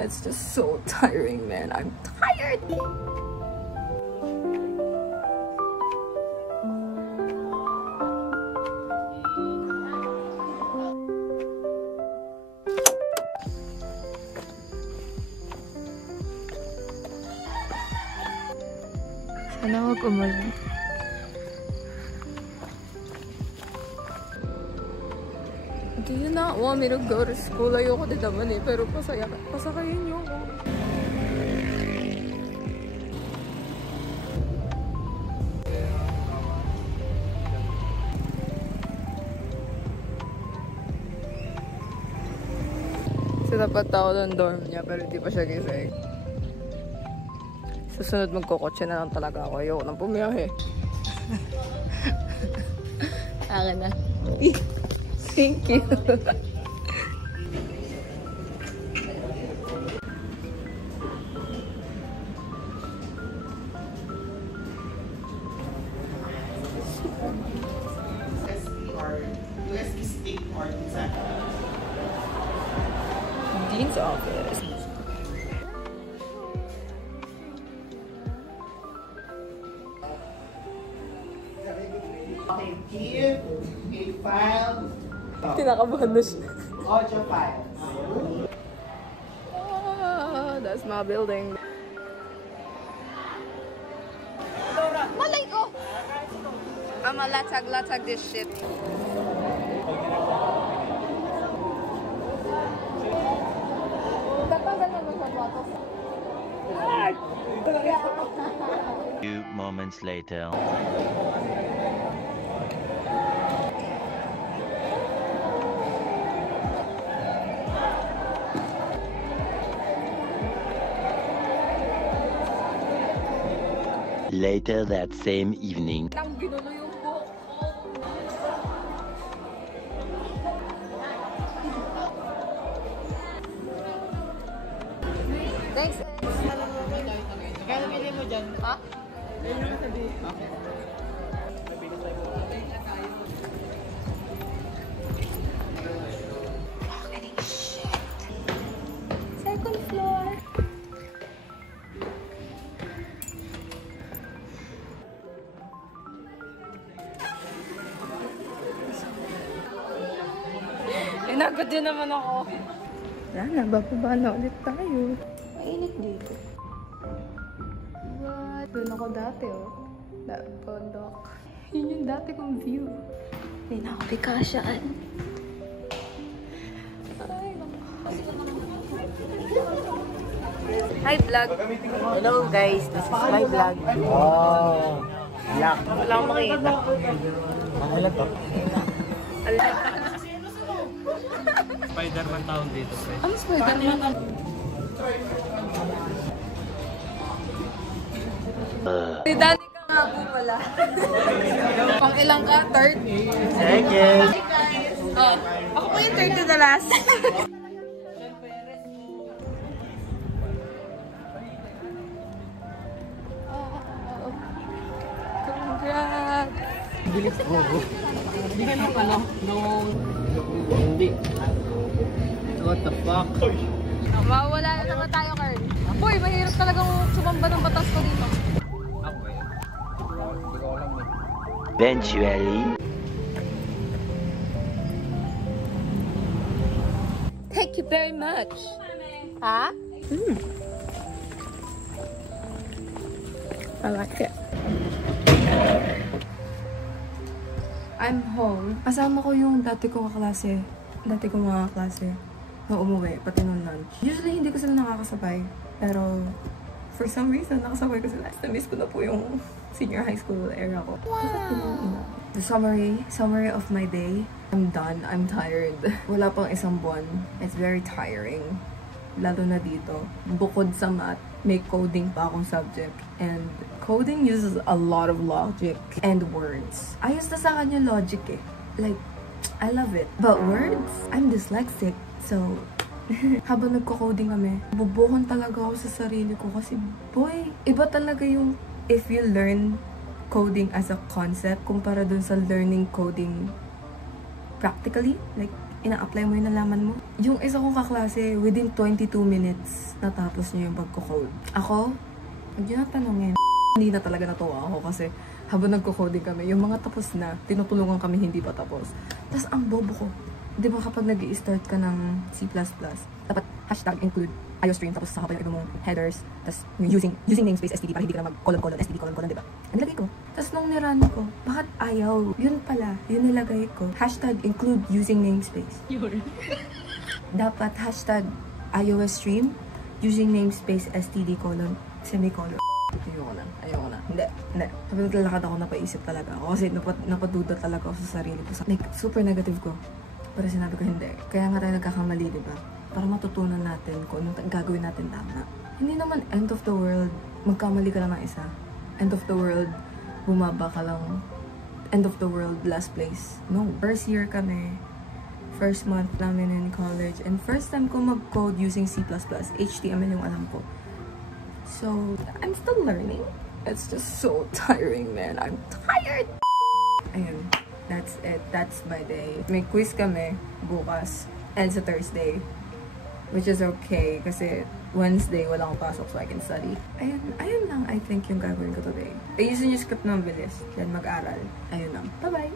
It's just so tiring, man. I'm tired! Sana huwag umulan. Do you not want me to go to school? Ayoko din naman eh, pero pasakayin niyo ako. Sinapat ako ng dorm niya, pero hindi pa siya gising. Susunod magkukotse na lang talaga ako. Ayoko nang pumiyahe. Akin na. Thank you. Dean's office. Give a file. Kinakabahan na siya. Audio file. That's my building. Malay ko! I'ma latag this shit. Few moments later. Later that same evening. Thanks. Kaya nabili mo dyan? Ha? Second floor. Inagod din naman ako. Wala na, bababa na ulit tayo. Mainit dito. What? Doon ako dati, oh. Bondok. Yun yung dati kong view. Hindi na ako bikasyaan. Ay, hi, vlog. Hello guys, this is my vlog. Oh. Black. Wala akong makikita. Ano to? Spider-Man taon dito. Ano Spider-Man? Si Danny ka nga po pala. Pang ilang ka? Third? Second. Hi guys! Oh, ako po yung third to the last. Congrats! Bilis ko. Hindi ka nung ano, hindi. What the fuck? Mawawala na naman tayo, Carl. Boy, mahirap talagang sumamba ng batas ko dito. Eventually. Thank you very much. Ha? I like it. I'm home. Kasama ko yung dati kong kaklase. Dati kong mga klase na umuwi, pati nung lunch. Usually, hindi ko sila nakakasabay. Pero, for some reason, nakasabay ko sila. Na-miss ko na po yung senior high school era ko. Wow! The summary of my day. I'm done. I'm tired. Wala pang isang buwan. It's very tiring. Lalo na dito. Bukod sa math, may coding pa akong subject. And coding uses a lot of logic and words. Ayos na sa kanya logic eh. Like, I love it. But words, I'm dyslexic. So, habang nagko-coding kami, bubukan talaga ako sa sarili ko kasi, boy, iba talaga yung if you learn coding as a concept kumpara dun sa learning coding practically. Like, ina-apply mo yung nalaman mo. Yung isa kong kaklase, within 22 minutes, natapos niya yung pagko-code. Ako, pag yun natanongin, hindi na talaga natuwa ako kasi habang nagko-coding kami, yung mga tapos na, tinutulungan kami hindi pa tapos. Tapos ang bobo ko, di ba kapag nag-i-start ka ng C++, dapat hashtag include iostream, tapos saka pa yung iba mong headers, tapos using namespace STD para hindi ka na mag-colon, STD, colon, di ba? Ang nilagay ko. Tapos nung nirun ko, bakit ayaw? Yun pala, yun nilagay ko. Hashtag include using namespace. Dapat hashtag iostream, using namespace STD, semicolon. Ayoko na. Hindi. Sabi naglalakad ako, napaisip talaga ako. Kasi napaduda talaga ako sa sarili ko. Like, super negative ko. Pero sinabi ko hindi. Kaya nga tayo nagkakamali, diba? Para matutunan natin kung anong gagawin natin tama. Hindi naman end of the world, magkamali ka lang ng isa. End of the world, bumaba ka lang. End of the world, last place. No. First year kami. First month namin in college. And first time ko mag-code using C++. HTML yung alam ko. So, I'm still learning. It's just so tiring, man. I'm tired! Ayun. That's it. That's my day. May quiz kami bukas. And sa Thursday. Which is okay. Kasi Wednesday, wala akong pasok so I can study. Ayun lang, I think, yung gagawin ko today. Ayusin yung script ng bilis. Then mag-aral. Ayun lang. Bye-bye!